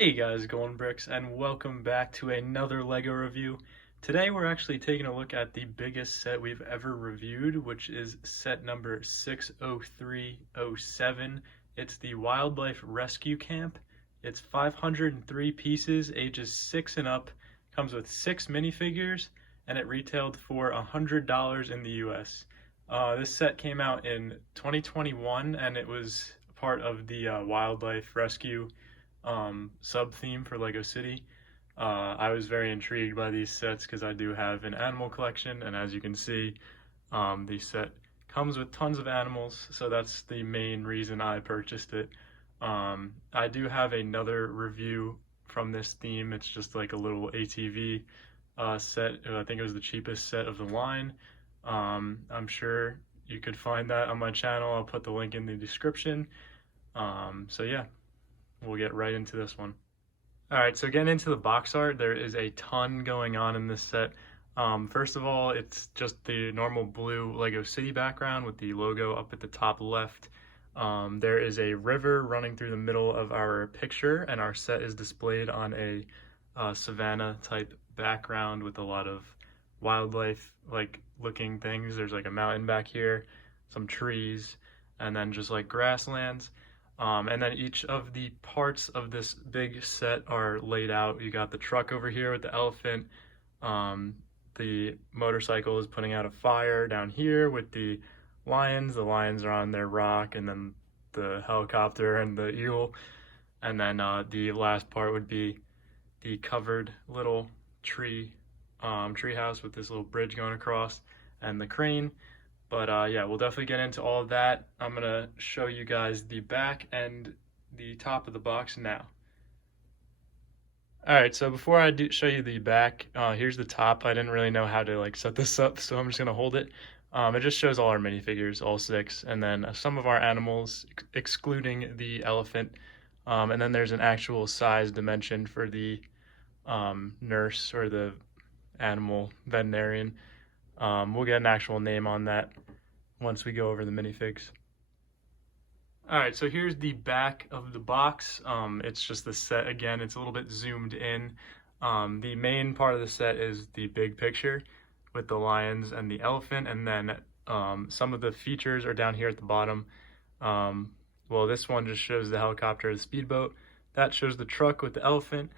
Hey guys, Golden Bricks, and welcome back to another LEGO review. Today we're actually taking a look at the biggest set we've ever reviewed, which is set number 60307. It's the Wildlife Rescue Camp. It's 503 pieces, ages 6 and up, comes with 6 minifigures, and it retailed for $100 in the US. This set came out in 2021, and it was part of the Wildlife Rescue sub theme for Lego City. I was very intrigued by these sets because I do have an animal collection, and as you can see, the set comes with tons of animals, so that's the main reason I purchased it. I do have another review from this theme. It's just like a little ATV set. I think it was the cheapest set of the line. I'm sure you could find that on my channel. I'll put the link in the description. So yeah, we'll get right into this one. All right, so getting into the box art, there is a ton going on in this set. First of all, it's just the normal blue Lego City background with the logo up at the top left. There is a river running through the middle of our picture, and our set is displayed on a savanna type background with a lot of wildlife like looking things. There's like a mountain back here, some trees, and then just like grasslands. And then each of the parts of this big set are laid out. You got the truck over here with the elephant. The motorcycle is putting out a fire down here with the lions. The lions are on their rock, and then the helicopter and the eagle. And then the last part would be the covered little tree house with this little bridge going across and the crane. But yeah, we'll definitely get into all of that. I'm gonna show you guys the back and the top of the box now. All right, so before I do show you the back, here's the top. I didn't really know how to like set this up, so I'm just gonna hold it. It just shows all our minifigures, all 6, and then some of our animals, excluding the elephant. And then there's an actual size dimension for the nurse or the animal veterinarian. We'll get an actual name on that once we go over the minifigs. All right, so here's the back of the box. It's just the set again. It's a little bit zoomed in. The main part of the set is the big picture with the lions and the elephant, and then some of the features are down here at the bottom. Well, this one just shows the helicopter, the speedboat. That shows the truck with the elephant,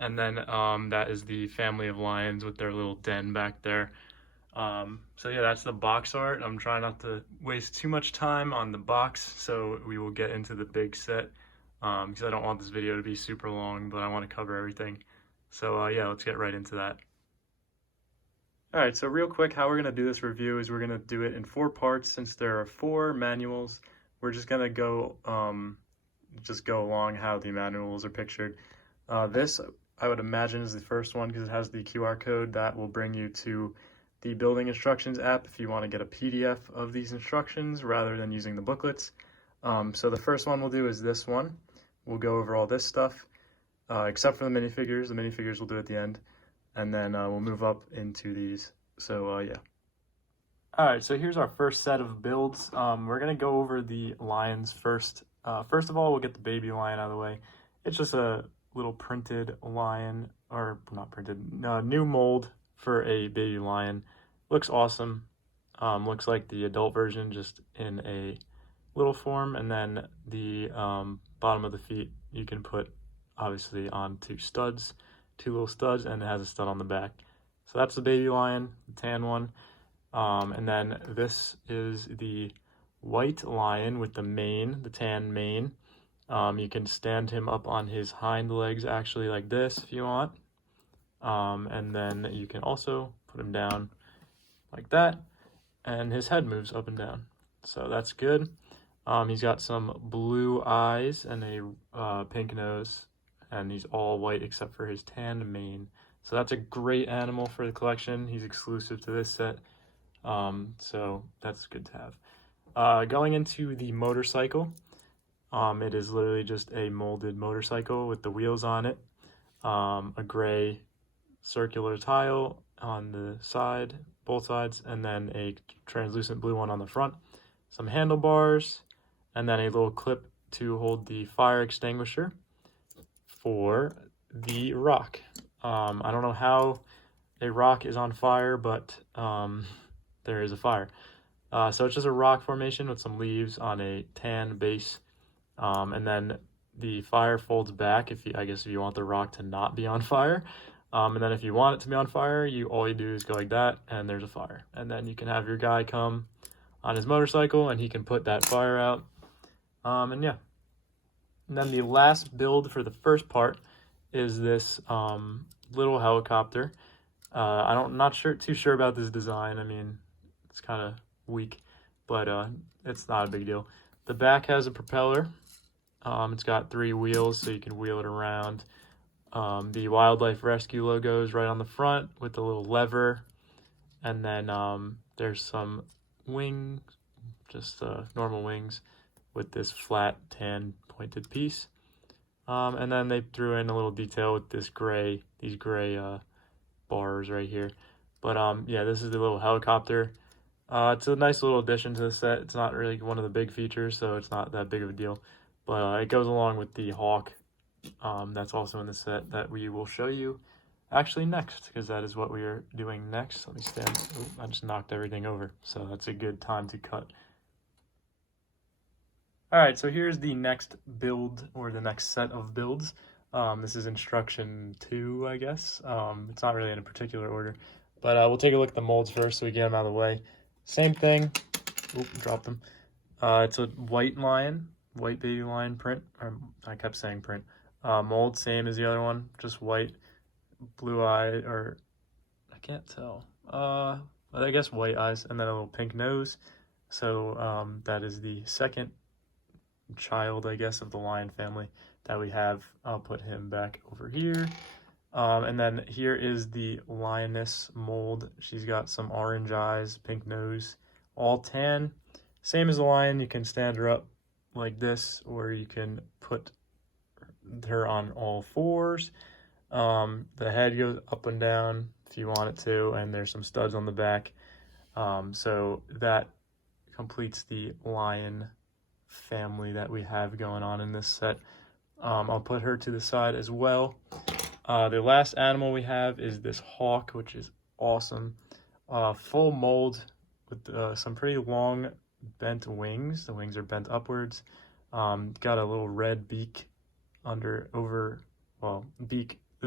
and then that is the family of lions with their little den back there. So yeah, that's the box art. I'm trying not to waste too much time on the box, so we will get into the big set because I don't want this video to be super long, but I want to cover everything. So yeah, let's get right into that. All right, so real quick, how we're going to do this review is we're going to do it in 4 parts. Since there are 4 manuals, we're just going to go along how the manuals are pictured. This, I would imagine, is the first one because it has the QR code that will bring you to the building instructions app if you want to get a PDF of these instructions rather than using the booklets. So the first one we'll do is this one. We'll go over all this stuff, except for the minifigures. The minifigures we'll do at the end, and then we'll move up into these. So yeah. All right, so here's our first set of builds. We're gonna go over the lions first. First of all, we'll get the baby lion out of the way. It's just a little printed lion, or not printed, new mold for a baby lion. Looks awesome. Looks like the adult version, just in a little form, and then the bottom of the feet you can put obviously onto studs, 2 little studs, and it has a stud on the back. So that's the baby lion, the tan one. And then this is the white lion with the mane, the tan mane. You can stand him up on his hind legs actually like this if you want. And then you can also put him down like that, and his head moves up and down. So that's good. He's got some blue eyes and a pink nose, and he's all white except for his tan mane. So that's a great animal for the collection. He's exclusive to this set, so that's good to have. Going into the motorcycle, it is literally just a molded motorcycle with the wheels on it, a gray circular tile on the side, both sides, and then a translucent blue one on the front, some handlebars, and then a little clip to hold the fire extinguisher. for the rock. I don't know how a rock is on fire, but there is a fire. So it's just a rock formation with some leaves on a tan base, and then the fire folds back if you want the rock to not be on fire. And then if you want it to be on fire, all you do is go like that, and there's a fire. And then you can have your guy come on his motorcycle, and he can put that fire out. And yeah. And then the last build for the first part is this little helicopter. I'm not too sure about this design. I mean, it's kind of weak, but it's not a big deal. The back has a propeller. It's got 3 wheels, so you can wheel it around. The wildlife rescue logo is right on the front with the little lever, and then there's some wings, just normal wings with this flat tan pointed piece, and then they threw in a little detail with these gray bars right here. But yeah, this is the little helicopter. It's a nice little addition to the set. It's not really one of the big features, so it's not that big of a deal, but it goes along with the hawk that's also in the set that we will show you actually next, because that is what we are doing next. Let me stand. Oh, I just knocked everything over, so that's a good time to cut. All right, so here's the next build, or the next set of builds. This is instruction 2, I guess. It's not really in a particular order, but we'll take a look at the molds first so we get them out of the way. Same thing. Oop, dropped them. It's a white baby lion print. I kept saying print. Mold, same as the other one, just white, blue eye, or I can't tell. I guess white eyes, and then a little pink nose. So that is the second child, I guess, of the lion family that we have. I'll put him back over here. And then here is the lioness mold. She's got some orange eyes, pink nose, all tan. Same as the lion, you can stand her up like this, or you can put her on all 4s. The head goes up and down if you want it to, and there's some studs on the back. So that completes the lion family that we have going on in this set. I'll put her to the side as well. The last animal we have is this hawk, which is awesome. Full mold with some pretty long bent wings. The wings are bent upwards. Got a little red beak the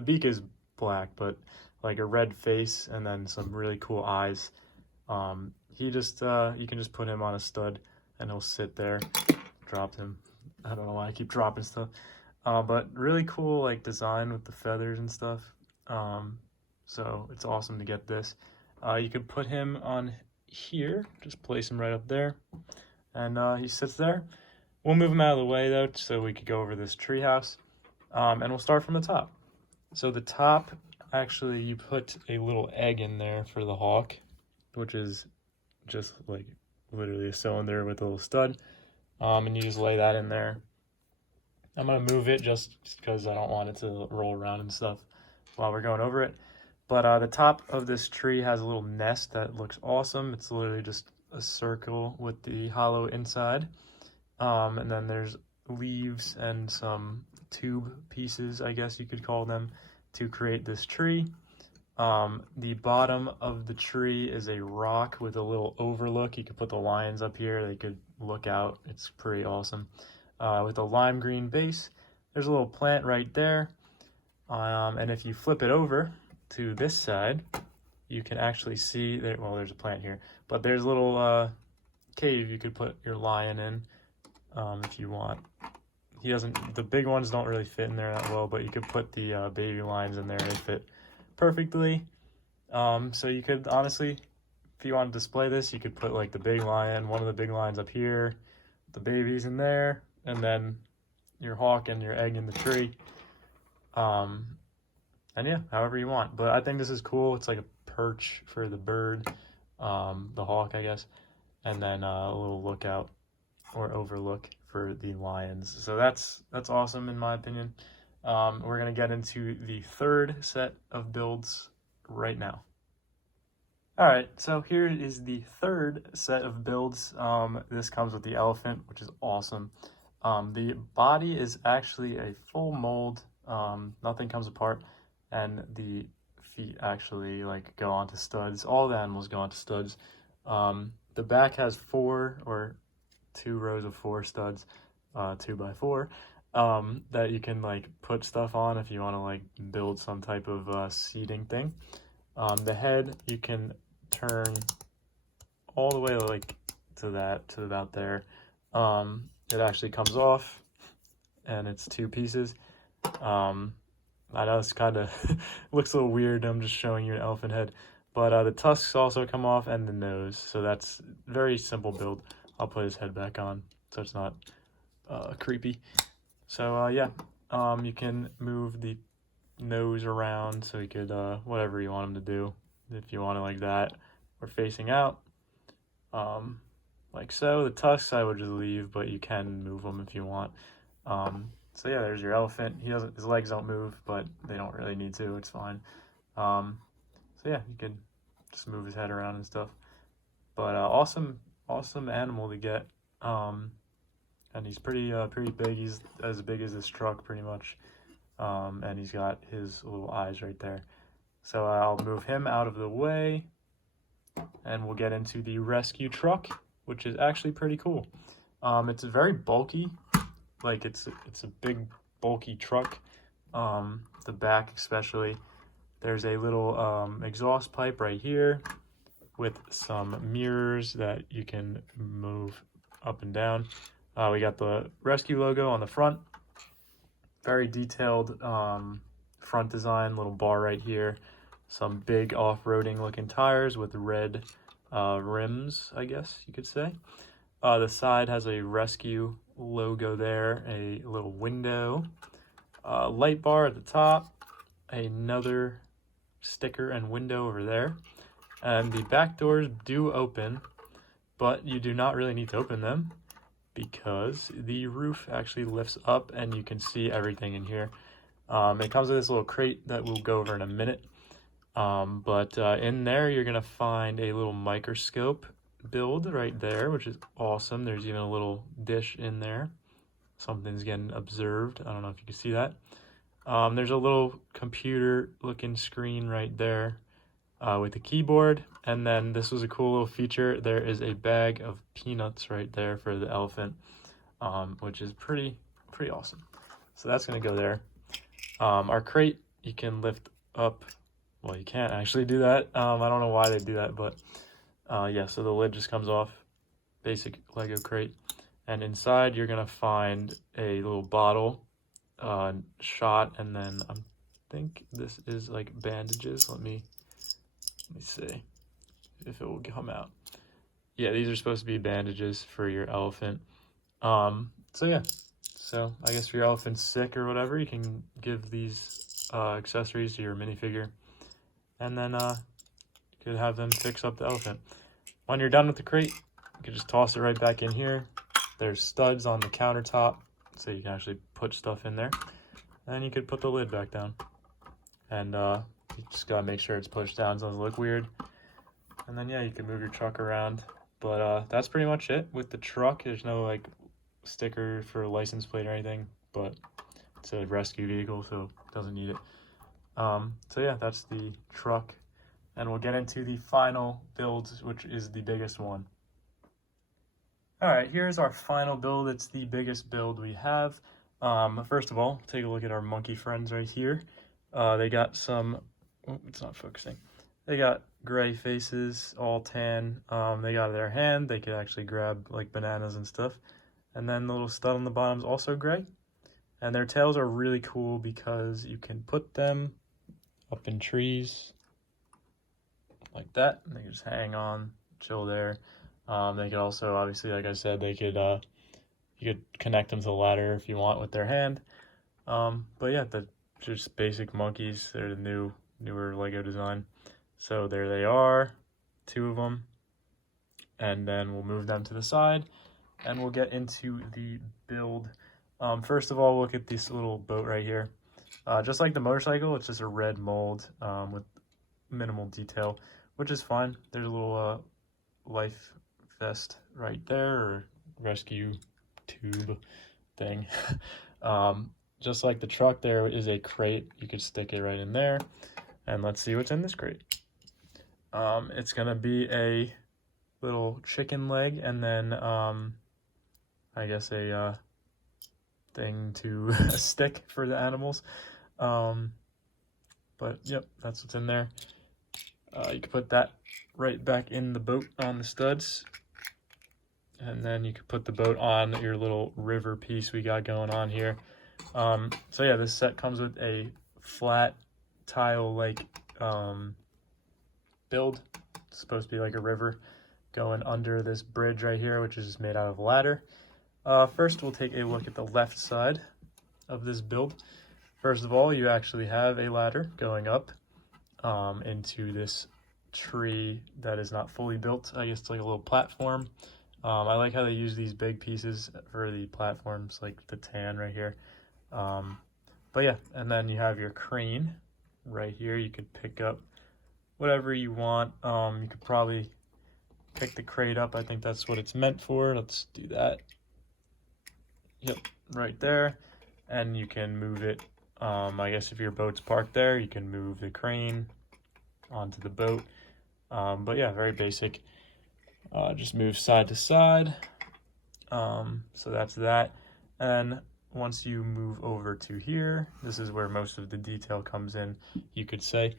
beak is black, but like a red face, and then some really cool eyes. You can just put him on a stud and he'll sit there. Dropped him. I don't know why I keep dropping stuff. But really cool like design with the feathers and stuff. So it's awesome to get this. You could put him on here, just place him right up there, and he sits there. We'll move him out of the way though, so we could go over this treehouse. And we'll start from the top. So the top, actually, you put a little egg in there for the hawk, which is just like literally a cylinder with a little stud. And you just lay that in there. I'm gonna move it just because I don't want it to roll around and stuff while we're going over it. But the top of this tree has a little nest that looks awesome. It's literally just a circle with the hollow inside. And then there's leaves and some tube pieces, I guess you could call them, to create this tree. The bottom of the tree is a rock with a little overlook. You could put the lions up here. They could look out. It's pretty awesome. With a lime green base. There's a little plant right there. And if you flip it over to this side, you can actually see there. Well, there's a plant here, but there's a little cave you could put your lion in if you want. The big ones don't really fit in there that well, but you could put the baby lions in there. They fit perfectly. So you could honestly, if you want to display this, you could put like the big lion, one of the big lions up here, the babies in there, and then your hawk and your egg in the tree. And yeah, however you want. But I think this is cool. It's like a perch for the bird, the hawk, I guess, and then a little lookout or overlook for the lions. So that's awesome in my opinion. We're gonna get into the third set of builds right now. All right, so here is the third set of builds. This comes with the elephant, which is awesome. The body is actually a full mold Nothing comes apart, and the feet actually like go onto studs. All the animals go onto studs. The back has 2 rows of 4 studs, 2 by 4, that you can like put stuff on if you want to like build some type of seating thing. The head you can turn all the way like to about there. It actually comes off, and it's 2 pieces. I know it's kind of looks a little weird. I'm just showing you an elephant head, but the tusks also come off, and the nose. So that's very simple build. I'll put his head back on so it's not creepy. So yeah, you can move the nose around so you could whatever you want him to do. If you want it like that or facing out, like so. The tusks I would just leave, but you can move them if you want. So yeah, there's your elephant. His legs don't move, but they don't really need to. It's fine. So yeah, you can just move his head around and stuff. But awesome animal to get. And he's pretty big. He's as big as this truck, pretty much. And he's got his little eyes right there. So I'll move him out of the way, and we'll get into the rescue truck, which is actually pretty cool. It's very bulky. Like it's a big bulky truck. The back especially. There's a little exhaust pipe right here with some mirrors that you can move up and down. We got the rescue logo on the front. Very detailed front design, little bar right here. Some big off-roading looking tires with red rims, I guess you could say. The side has a rescue logo there, a little window, light bar at the top, another sticker and window over there. And the back doors do open, but you do not really need to open them because the roof actually lifts up and you can see everything in here. It comes with this little crate that we'll go over in a minute. But in there, you're going to find a little microscope build right there, which is awesome. There's even a little dish in there. Something's getting observed. I don't know if you can see that. There's a little computer looking screen right there with a keyboard. And then this was a cool little feature. There is a bag of peanuts right there for the elephant, which is pretty awesome. So that's going to go there. Our crate, you can lift up. Well, you can't actually do that. I don't know why they do that, but yeah, so the lid just comes off. Basic Lego crate. And inside, you're going to find a little bottle, shot, and then I think this is like bandages. Let me see if it will come out. Yeah, these are supposed to be bandages for your elephant. So yeah, so I guess if your elephant's sick or whatever, you can give these accessories to your minifigure, and then you could have them fix up the elephant. When you're done with the crate, you can just toss it right back in here. There's studs on the countertop, so you can actually put stuff in there. And you could put the lid back down. And you just gotta make sure it's pushed down so it doesn't look weird. And then yeah, you can move your truck around. But that's pretty much it with the truck. There's no like sticker for a license plate or anything, but it's a rescue vehicle, so it doesn't need it. So yeah, that's the truck. And we'll get into the final build, which is the biggest one. All right, here's our final build. It's the biggest build we have. First of all, take a look at our monkey friends right here. They got some, oh, it's not focusing. They got gray faces, all tan. They got their hand. They could actually grab like bananas and stuff. And then the little stud on the bottom is also gray. And their tails are really cool because you can put them up in trees like that. And they can just hang on, chill there. They could also, obviously, like I said, they could you could connect them to the ladder if you want with their hand. But yeah, the just basic monkeys. They're the newer Lego design. So there they are, 2 of them. And then we'll move them to the side, and we'll get into the build. First of all, look at this little boat right here. Just like the motorcycle, it's just a red mold with minimal detail, which is fine. There's a little life vest right there, or rescue tube thing. just like the truck, there is a crate. You could stick it right in there. And let's see what's in this crate. It's gonna be a little chicken leg, and then I guess a thing to a stick for the animals. But yep, that's what's in there. You can put that right back in the boat on the studs. And then you can put the boat on your little river piece we got going on here. So yeah, this set comes with a flat tile-like build. It's supposed to be like a river going under this bridge right here, which is made out of ladder. First, we'll take a look at the left side of this build. First of all, you actually have a ladder going up into this tree that is not fully built. I guess it's like a little platform. I like how they use these big pieces for the platforms, like the tan right here. But yeah, and then you have your crane right here. You could pick up whatever you want. You could probably pick the crate up. I think that's what it's meant for. Let's do that. Yep, right there. And you can move it. I guess if your boat's parked there, you can move the crane onto the boat. But yeah, very basic. Just move side to side. So that's that. And once you move over to here, this is where most of the detail comes in, you could say.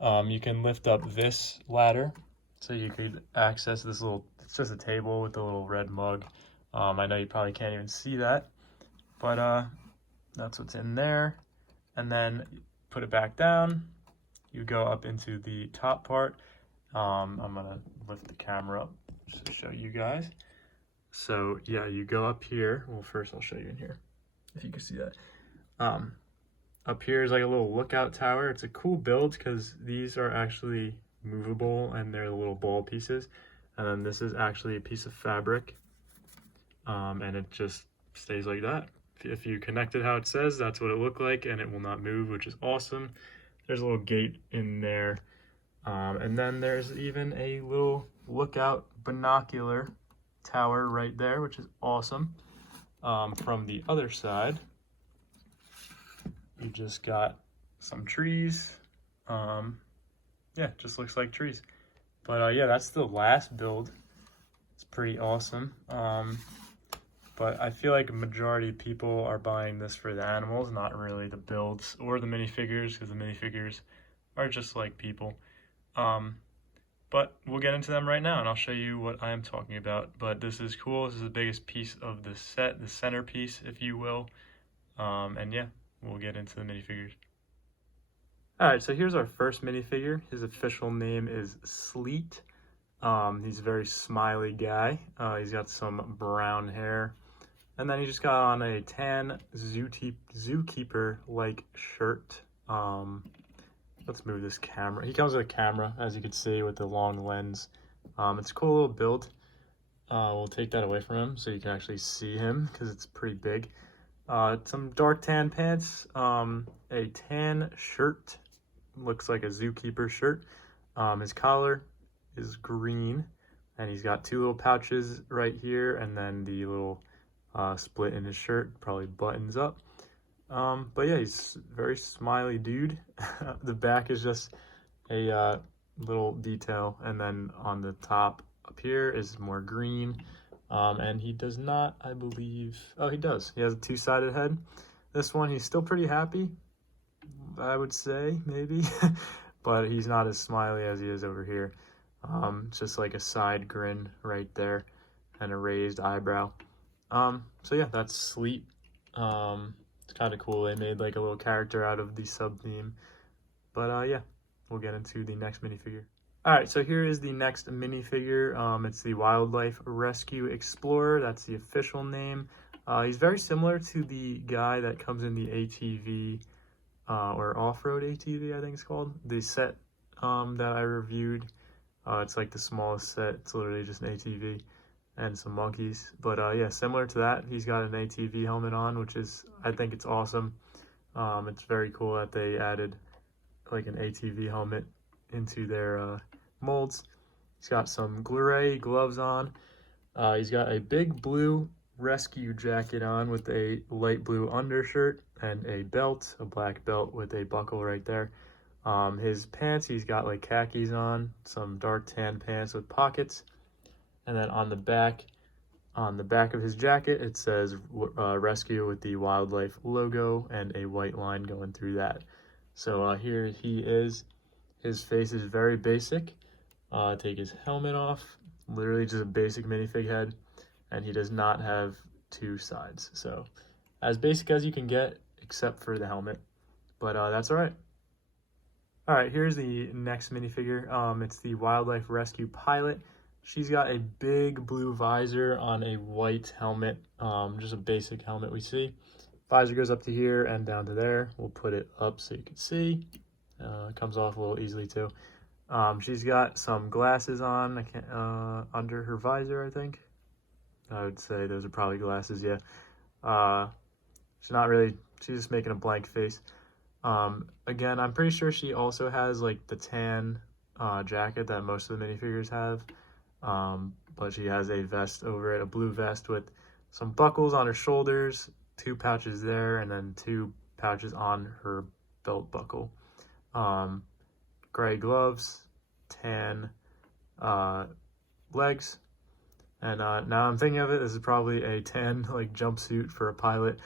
You can lift up this ladder, so you could access this little, it's just a table with a little red mug. I know you probably can't even see that, but that's what's in there. And then put it back down. You go up into the top part. I'm gonna lift the camera up just to show you guys. So yeah, you go up here. Well, first I'll show you in here, if you can see that. Up here is like a little lookout tower. It's a cool build because these are actually movable and they're little ball pieces. And then this is actually a piece of fabric. And it just stays like that. If you connect it how it says, that's what it looked like, and it will not move, which is awesome. There's a little gate in there. And then there's even a little lookout binocular tower right there, which is awesome. From the other side, you just got some trees. Yeah, just looks like trees. But yeah, that's the last build. It's pretty awesome. But I feel like a majority of people are buying this for the animals, not really the builds or the minifigures, because the minifigures are just like people. But we'll get into them right now, and I'll show you what I am talking about. But this is cool. This is the biggest piece of the set, the centerpiece, if you will. And yeah, we'll get into the minifigures. Alright, so here's our first minifigure. His official name is Sleet. He's a very smiley guy. He's got some brown hair. And then he just got on a tan zookeeper-like shirt. Let's move this camera. He comes with a camera, as you can see, with the long lens. It's a cool little build. We'll take that away from him so you can actually see him, because it's pretty big. Some dark tan pants, a tan shirt, looks like a zookeeper shirt. His collar is green, and he's got two little pouches right here, and then the little split in his shirt, probably buttons up. But yeah, he's a very smiley dude. The back is just a little detail, and then on the top up here is more green. And he does not, I believe, oh, he does. He has a two-sided head. This one, he's still pretty happy, I would say, maybe. But he's not as smiley as he is over here. It's just like a side grin right there and a raised eyebrow. So yeah, that's Sleep. It's kind of cool. They made like a little character out of the sub-theme. But yeah, we'll get into the next minifigure. Alright, so here is the next minifigure. It's the Wildlife Rescue Explorer. That's the official name. He's very similar to the guy that comes in the ATV, or off-road ATV, I think it's called. The set that I reviewed. It's like the smallest set. It's literally just an ATV and some monkeys. But yeah, similar to that, he's got an ATV helmet on, which is, I think it's awesome. It's very cool that they added like an ATV helmet into their molds. He's got some gray gloves on. He's got a big blue rescue jacket on with a light blue undershirt and a belt, a black belt with a buckle right there. His pants, he's got like khakis on, some dark tan pants with pockets. And then on the back of his jacket, it says rescue with the wildlife logo and a white line going through that. So here he is. His face is very basic. Take his helmet off, literally just a basic minifig head, and he does not have two sides. So as basic as you can get, except for the helmet, but that's all right. All right, here's the next minifigure. It's the wildlife rescue pilot. She's got a big blue visor on a white helmet, just a basic helmet we see. Visor goes up to here and down to there. We'll put it up so you can see. It comes off a little easily too. She's got some glasses on under her visor, I think. I would say those are probably glasses, yeah. She's just making a blank face. Again, I'm pretty sure she also has like the tan jacket that most of the minifigures have. But she has a vest over it, a blue vest with some buckles on her shoulders, 2 pouches there, and then 2 pouches on her belt buckle. Gray gloves, tan legs, and now I'm thinking of it, this is probably a tan like jumpsuit for a pilot.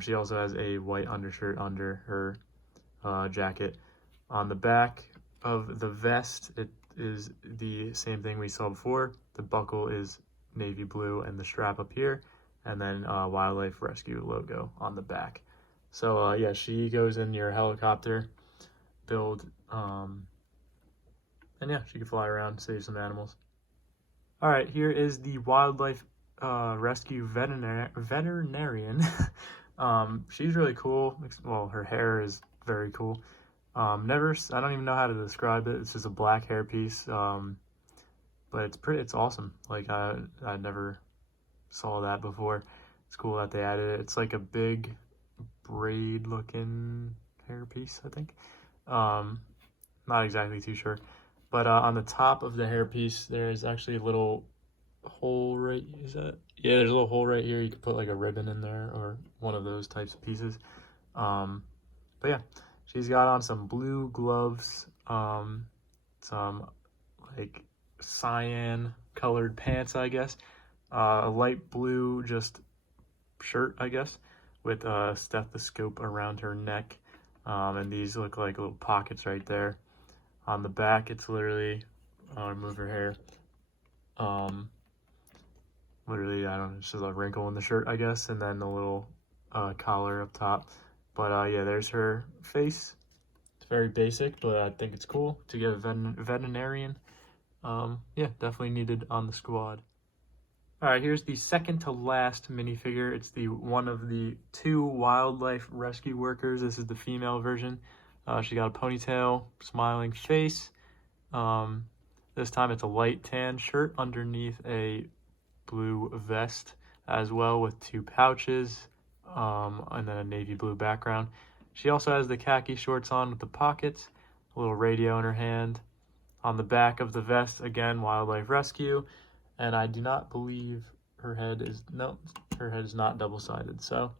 She also has a white undershirt under her jacket. On the back of the vest, it is the same thing we saw before. The buckle is navy blue and the strap up here, and then wildlife rescue logo on the back. So yeah, she goes in your helicopter build, and yeah, she can fly around, save some animals. All right, here is the wildlife rescue veterinarian. She's really cool. Well, her hair is very cool. I don't even know how to describe it. It's just a black hair piece, but it's awesome. Like I never saw that before. It's cool that they added it. It's like a big braid looking hair piece, I think. Not exactly too sure, but on the top of the hair piece, there's actually a little hole right, yeah, there's a little hole right here. You could put like a ribbon in there or one of those types of pieces. But yeah, she's got on some blue gloves, some like cyan colored pants, I guess, a light blue just shirt, I guess, with a stethoscope around her neck, and these look like little pockets right there. On the back, it's literally, I'll remove her hair, literally, I don't know, it's just a wrinkle in the shirt, I guess, and then a little collar up top. But yeah, there's her face. It's very basic, but I think it's cool to get a veterinarian. Yeah, definitely needed on the squad. All right, here's the second to last minifigure. It's the one of the 2 wildlife rescue workers. This is the female version. She got a ponytail, smiling face. This time it's a light tan shirt underneath a blue vest as well, with 2 pouches, and then a navy blue background. She also has the khaki shorts on with the pockets, a little radio in her hand. On the back of the vest, again, wildlife rescue, and I do not believe her head is not double-sided. So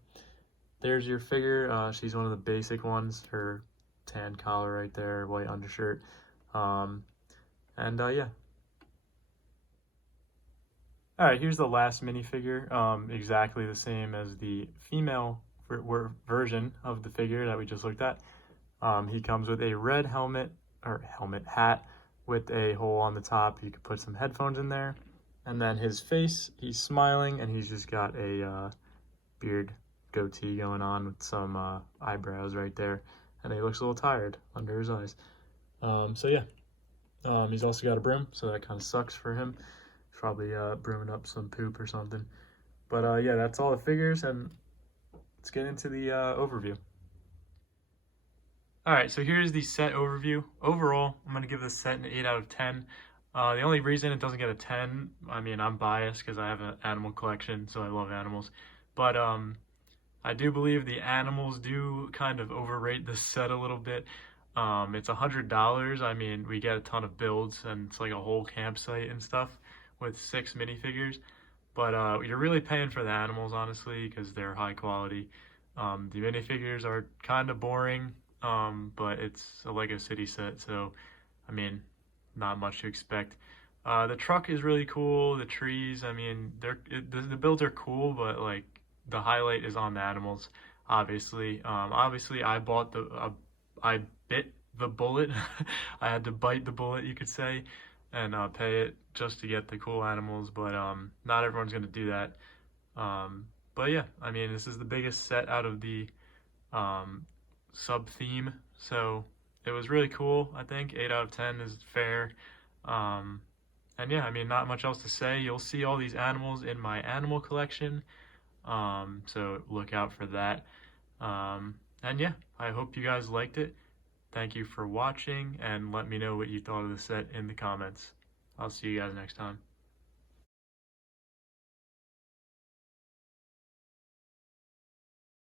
there's your figure. She's one of the basic ones. Her tan collar right there, white undershirt, and yeah. All right, here's the last minifigure, exactly the same as the female version of the figure that we just looked at. He comes with a red hat with a hole on the top. You could put some headphones in there. And then his face, he's smiling, and he's just got a beard goatee going on with some eyebrows right there. And he looks a little tired under his eyes. So yeah, he's also got a broom, so that kind of sucks for him. He's probably brooming up some poop or something. But yeah, that's all the figures, and let's get into the overview. All right, so here's the set overview. Overall, I'm going to give this set an 8 out of 10. The only reason it doesn't get a 10, I mean, I'm biased because I have an animal collection, so I love animals. But I do believe the animals do kind of overrate the set a little bit. It's $100. I mean, we get a ton of builds, and it's like a whole campsite and stuff with 6 minifigures. But you're really paying for the animals, honestly, because they're high quality. The minifigures are kind of boring, but it's a Lego City set, so I mean, not much to expect. The truck is really cool. The trees, I mean, the builds are cool, but like the highlight is on the animals. Obviously, I bit the bullet. I had to bite the bullet, you could say, and pay it just to get the cool animals. But not everyone's gonna do that. But yeah, I mean, this is the biggest set out of the um, sub theme, so it was really cool. I think 8 out of 10 is fair. Um, and yeah, I mean, not much else to say. You'll see all these animals in my animal collection, so look out for that. And yeah, I hope you guys liked it. Thank you for watching, and let me know what you thought of the set in the comments. I'll see you guys next time.